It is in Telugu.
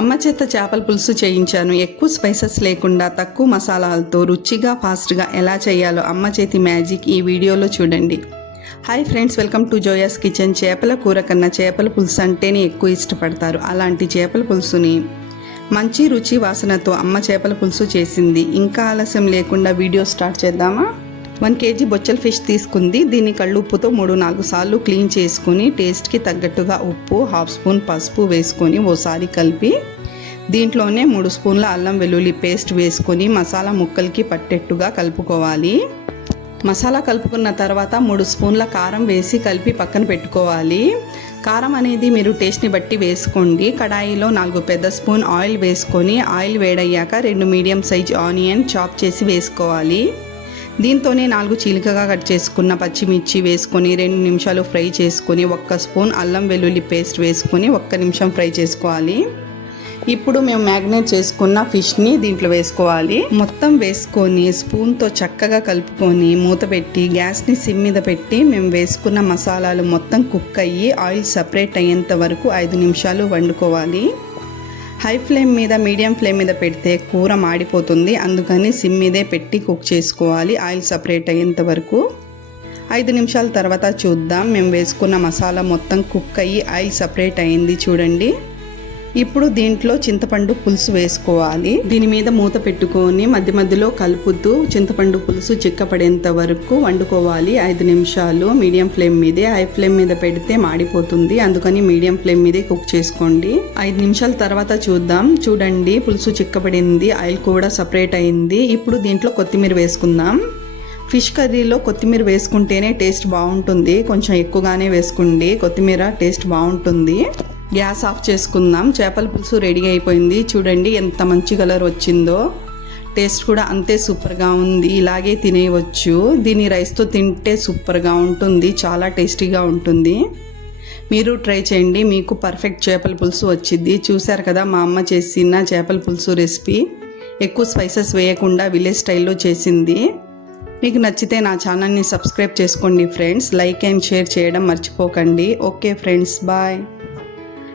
అమ్మ చేత చేపల పులుసు చేయించాను. ఎక్కువ స్పైసెస్ లేకుండా తక్కువ మసాలాలతో రుచిగా ఫాస్ట్గా ఎలా చేయాలో అమ్మ చేతి మ్యాజిక్ ఈ వీడియోలో చూడండి. Hi friends, welcome to Joya's kitchen. చేపల కూర కన్నా చేపల పులుసు అంటేనే ఎక్కువ ఇష్టపడతారు. అలాంటి చేపల పులుసుని మంచి రుచి వాసనతో అమ్మ చేపల పులుసు చేసింది. ఇంకా ఆలస్యం లేకుండా వీడియో స్టార్ట్ చేద్దామా? 1 kg బొచ్చల ఫిష్ తీసుకుంది. దీన్ని కళ్ళుప్పుతో 3-4 సార్లు క్లీన్ చేసుకుని టేస్ట్కి తగ్గట్టుగా ఉప్పు, 1/2 స్పూన్ పసుపు వేసుకొని ఓసారి కలిపి దీంట్లోనే 3 స్పూన్ల అల్లం వెల్లుల్లి పేస్ట్ వేసుకొని మసాలా ముక్కలకి పట్టేట్టుగా కలుపుకోవాలి. మసాలా కలుపుకున్న తర్వాత 3 స్పూన్ల కారం వేసి కలిపి పక్కన పెట్టుకోవాలి. కారం అనేది మీరు టేస్ట్ని బట్టి వేసుకోండి. కడాయిలో 4 పెద్ద స్పూన్ ఆయిల్ వేసుకొని ఆయిల్ వేడయ్యాక 2 మీడియం సైజ్ ఆనియన్ చాప్ చేసి వేసుకోవాలి. దీంతోనే 4 చీలికగా కట్ చేసుకున్న పచ్చిమిర్చి వేసుకొని 2 నిమిషాలు ఫ్రై చేసుకొని 1 స్పూన్ అల్లం వెల్లుల్లి పేస్ట్ వేసుకొని 1 నిమిషం ఫ్రై చేసుకోవాలి. ఇప్పుడు మేము మ్యాగ్నేట్ చేసుకున్న ఫిష్ని దీంట్లో వేసుకోవాలి. మొత్తం వేసుకొని స్పూన్తో చక్కగా కలుపుకొని మూత పెట్టి గ్యాస్ని సిమ్ మీద పెట్టి మేము వేసుకున్న మసాలాలు మొత్తం కుక్ అయ్యి ఆయిల్ సపరేట్ అయ్యేంత వరకు 5 నిమిషాలు వండుకోవాలి. హై ఫ్లేమ్ మీద మీడియం ఫ్లేమ్ మీద పెడితే కూర మాడిపోతుంది. అందుకని సిమ్ మీదే పెట్టి కుక్ చేసుకోవాలి ఆయిల్ సపరేట్ అయ్యేంత వరకు. 5 నిమిషాల తర్వాత చూద్దాం. మేము వేసుకున్న మసాలా మొత్తం కుక్ అయ్యి ఆయిల్ సపరేట్ అయ్యింది చూడండి. ఇప్పుడు దీంట్లో చింతపండు పులుసు వేసుకోవాలి. దీని మీద మూత పెట్టుకొని మధ్య మధ్యలో కలుపుతూ చింతపండు పులుసు చిక్కపడేంత వరకు వండుకోవాలి. 5 నిమిషాలు మీడియం ఫ్లేమ్ మీదే. హై ఫ్లేమ్ మీద పెడితే మాడిపోతుంది. అందుకని మీడియం ఫ్లేమ్ మీదే కుక్ చేసుకోండి. 5 నిమిషాల తర్వాత చూద్దాం. చూడండి, పులుసు చిక్కపడింది, ఆయిల్ కూడా సపరేట్ అయింది. ఇప్పుడు దీంట్లో కొత్తిమీర వేసుకుందాం. ఫిష్ కర్రీలో కొత్తిమీర వేసుకుంటేనే టేస్ట్ బాగుంటుంది. కొంచెం ఎక్కువగానే వేసుకోండి, కొత్తిమీర టేస్ట్ బాగుంటుంది. గ్యాస్ ఆఫ్ చేసుకుందాం. చేపల పులుసు రెడీ అయిపోయింది. చూడండి ఎంత మంచి కలర్ వచ్చిందో. టేస్ట్ కూడా అంతే సూపర్గా ఉంది. ఇలాగే తినేయవచ్చు. దీన్ని రైస్తో తింటే సూపర్గా ఉంటుంది, చాలా టేస్టీగా ఉంటుంది. మీరు ట్రై చేయండి, మీకు పర్ఫెక్ట్ చేపల పులుసు వచ్చింది. చూశారు కదా మా అమ్మ చేసిన చేపల పులుసు రెసిపీ. ఎక్కువ స్పైసెస్ వేయకుండా విలేజ్ స్టైల్లో చేసింది. మీకు నచ్చితే నా ఛానల్ని సబ్స్క్రైబ్ చేసుకోండి ఫ్రెండ్స్. లైక్ అండ్ షేర్ చేయడం మర్చిపోకండి. Okay friends, bye.